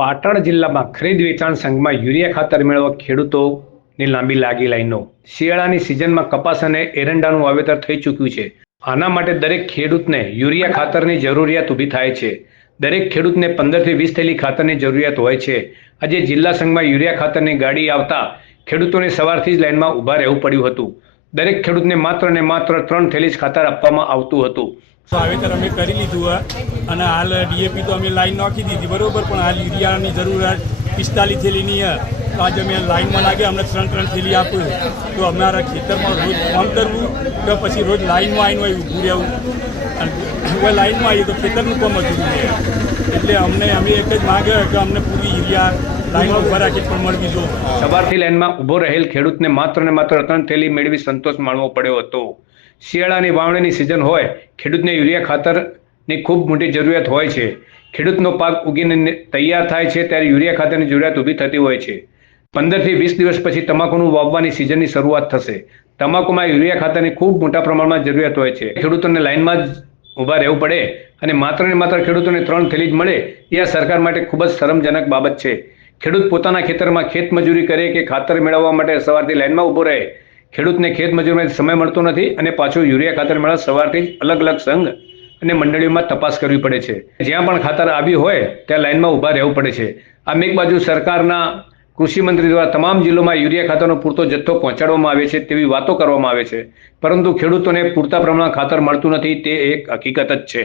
પાટણ જિલ્લામાં ખરીદ વેચાણ સંઘમાં યુરિયા ખાતર મેળવવા ખેડૂતોની લાંબી લાગી લાઈનો. શિયાળાની સિઝનમાં કપાસ અને એરંડાનું વાવેતર થઈ ચૂક્યું છે. આના માટે દરેક ખેડૂતને યુરિયા ખાતરની જરૂરિયાત ઊભી થાય છે. દરેક ખેડૂતને પંદરથી વીસ થેલી ખાતરની જરૂરિયાત હોય છે. આજે જિલ્લા સંઘમાં યુરિયા ખાતરની ગાડી આવતા ખેડૂતોને સવારથી જ લાઇનમાં ઊભા રહેવું પડ્યું હતું. દરેક ખેડૂતને માત્ર ને માત્ર ત્રણ થેલી જ ખાતર આપવામાં આવતું હતું. વાવેતર અમે કરી લીધું અને હાલ ડીએપી તો અમે લાઈન નાખી દીધી, બરોબર? પણ હાલ યુરિયાની જરૂરિયાત પિસ્તાલીસ થેલીની તો આજે અમે લાઈનમાં લાગ્યા અમને ત્રણ ત્રણ થેલી આપ્યું તો અમારા ખેતરમાં રોજ કામ કરવું કે પછી રોજ લાઈનમાં આવીને હોય, ઊભું રહેવું. અને હવે લાઈનમાં આવીએ તો ખેતરનું કામ રહે. એટલે અમને, અમે એક જ માગે કે અમને પૂરી યુરિયા લાઈનમાં રાખી પણ મળવી જોઈએ સવારથી લાઈનમાં ઊભો રહેલ ખેડૂતને માત્ર ને માત્ર ત્રણ થેલી મેળવી સંતોષ માણવો પડ્યો હતો. શિયાળાની વાવણીની સિઝન હોય, ખેડૂતને યુરિયા ખાતરની ખૂબ મોટી જરૂરિયાત હોય છે. ખેડૂતનો પાક ઉગીને તૈયાર થાય છે, ત્યારે યુરિયા ખાતરની જરૂરિયાત ઊભી થતી હોય છે. પંદરથી વીસ દિવસ પછી તમાકુનું વાવવાની સિઝનની શરૂઆત થશે. તમાકુમાં યુરિયા ખાતરની ખૂબ મોટા પ્રમાણમાં જરૂરિયાત હોય છે. ખેડૂતોને લાઇનમાં જ ઊભા રહેવું પડે અને માત્ર ને માત્ર ખેડૂતોને ત્રણ થેલી જ મળે, એ આ સરકાર માટે ખૂબ જ શરમજનક બાબત છે. ખેડૂત પોતાના ખેતરમાં ખેતમજૂરી કરે કે ખાતર મેળવવા માટે સવારથી લાઇનમાં ઊભો રહે ખેડૂતને ખેત મજૂરીમાં સમય મળતો નથી અને પાછું યુરિયા ખાતર મેળવવા સવારથી જ અલગ અલગ સંઘ અને મંડળીઓમાં તપાસ કરવી પડે છે. જ્યાં પણ ખાતર આવ્યું હોય, ત્યાં લાઇનમાં ઊભા રહેવું પડે છે. આમ એક બાજુ સરકારના કૃષિ મંત્રી દ્વારા તમામ જિલ્લોમાં યુરિયા ખાતરનો પૂરતો જથ્થો પહોંચાડવામાં આવે છે તેવી વાતો કરવામાં આવે છે. પરંતુ ખેડૂતોને પૂરતા પ્રમાણમાં ખાતર મળતું નથી, તે એક હકીકત જ છે.